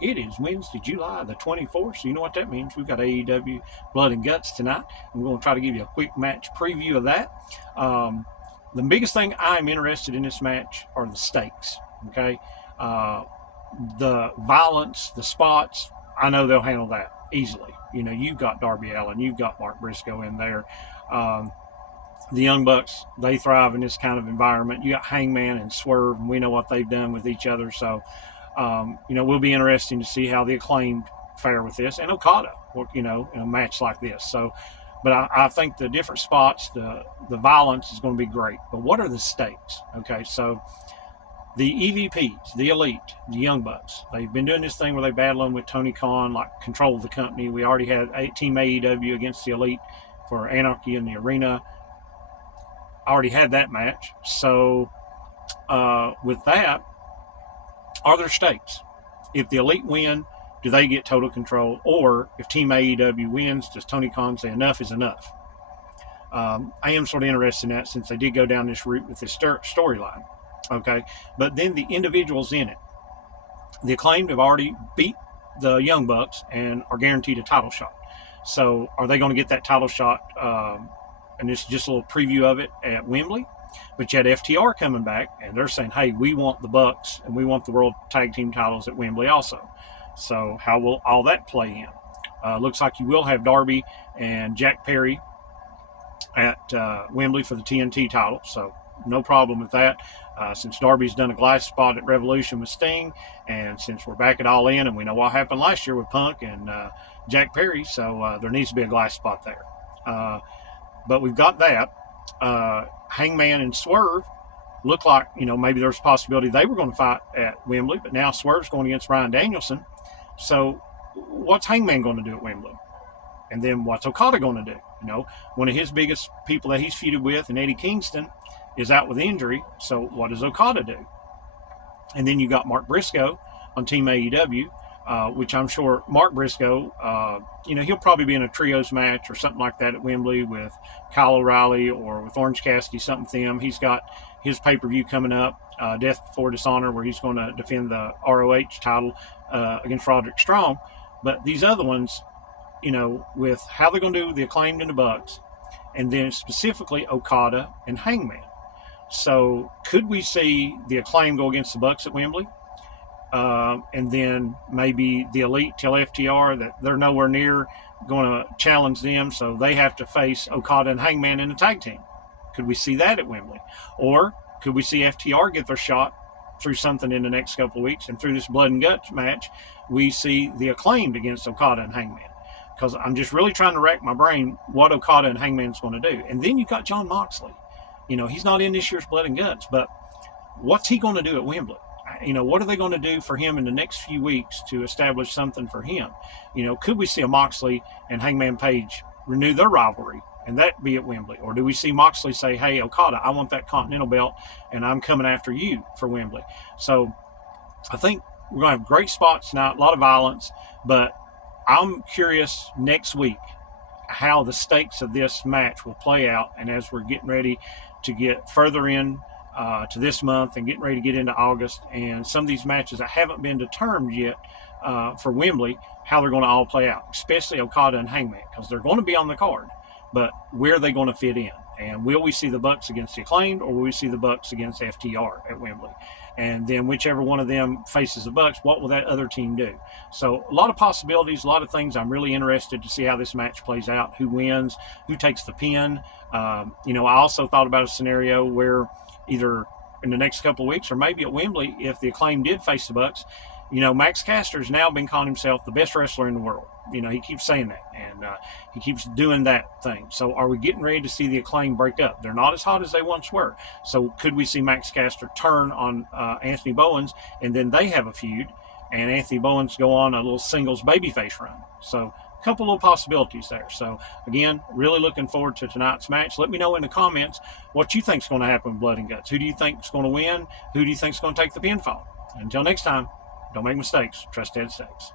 It is Wednesday, July the 24th, so you know what that means. We've got AEW Blood and Guts tonight, and we're going to try to give you a quick match preview of that. The biggest thing I'm interested in this match are the stakes, okay? The violence, the spots, I know they'll handle that easily. You know, you've got Darby Allin, you've got Mark Briscoe in there. The Young Bucks, they thrive in this kind of environment. You got Hangman and Swerve, and we know what they've done with each other, so will be interesting to see how the Acclaimed fare with this, and Okada, in a match like this. So, but I think the different spots, the violence is going to be great. But what are the stakes? Okay, so the EVPs, the Elite, the Young Bucks, they've been doing this thing where they battling with Tony Khan, like control of the company. We already had Team AEW against the Elite for Anarchy in the Arena. I already had that match. So with that, are there stakes? If the Elite win, do they get total control? Or if Team AEW wins, does Tony Khan say enough is enough? I am sort of interested in that since they did go down this route with this storyline. Okay, but then the individuals in it. The Acclaimed have already beat the Young Bucks and are guaranteed a title shot. So are they going to get that title shot? And this is just a little preview of it at Wembley. But you had FTR coming back, and they're saying, hey, we want the Bucks, and we want the World Tag Team titles at Wembley also. So how will all that play in? Looks like you will have Darby and Jack Perry at Wembley for the TNT title, so no problem with that. Since Darby's done a glass spot at Revolution with Sting, and since we're back at All In, and we know what happened last year with Punk and Jack Perry, so there needs to be a glass spot there. But we've got that. Hangman and Swerve look like, maybe there's a possibility they were going to fight at Wembley, but now Swerve's going against Bryan Danielson. So what's Hangman going to do at Wembley? And then what's Okada going to do? One of his biggest people that he's feuded with, and Eddie Kingston, is out with injury. So what does Okada do? And then you got Mark Briscoe on Team AEW, which I'm sure Mark Briscoe, he'll probably be in a trios match or something like that at Wembley with Kyle O'Reilly or with Orange Cassidy, something with them. He's got his pay-per-view coming up, Death Before Dishonor, where he's going to defend the ROH title against Roderick Strong. But these other ones, with how they're going to do the Acclaimed and the Bucks, and then specifically Okada and Hangman. So could we see the Acclaim go against the Bucks at Wembley? And then maybe the Elite tell FTR that they're nowhere near going to challenge them, so they have to face Okada and Hangman in a tag team. Could we see that at Wembley? Or could we see FTR get their shot through something in the next couple of weeks, and through this Blood and Guts match, we see the Acclaimed against Okada and Hangman? Because I'm just really trying to rack my brain what Okada and Hangman's going to do. And then you've got Jon Moxley. He's not in this year's Blood and Guts, but what's he going to do at Wembley? What are they going to do for him in the next few weeks to establish something for him? Could we see a Moxley and Hangman Page renew their rivalry, and that be at Wembley? Or do we see Moxley say, hey, Okada, I want that Continental belt, and I'm coming after you for Wembley? So I think we're going to have great spots tonight, a lot of violence, but I'm curious next week how the stakes of this match will play out, and as we're getting ready to get further in to this month and getting ready to get into August, and some of these matches that haven't been determined yet for Wembley, how they're going to all play out, especially Okada and Hangman, because they're going to be on the card, but where are they going to fit in? And will we see the Bucks against the Acclaimed, or will we see the Bucks against FTR at Wembley? And then whichever one of them faces the Bucks, what will that other team do? So a lot of possibilities, a lot of things. I'm really interested to see how this match plays out, who wins, who takes the pin. I also thought about a scenario where either in the next couple of weeks or maybe at Wembley, if the Acclaim did face the Bucks, Max Caster has now been calling himself the best wrestler in the world. He keeps saying that, and he keeps doing that thing. So are we getting ready to see the Acclaim break up? They're not as hot as they once were. So could we see Max Caster turn on Anthony Bowens, and then they have a feud, and Anthony Bowens go on a little singles babyface run? So a couple of possibilities there. So again, really looking forward to tonight's match. Let me know in the comments what you think is going to happen with Blood and Guts. Who do you think is going to win? Who do you think is going to take the pinfall? Until next time, don't make mistakes. Trust Ed Stakes.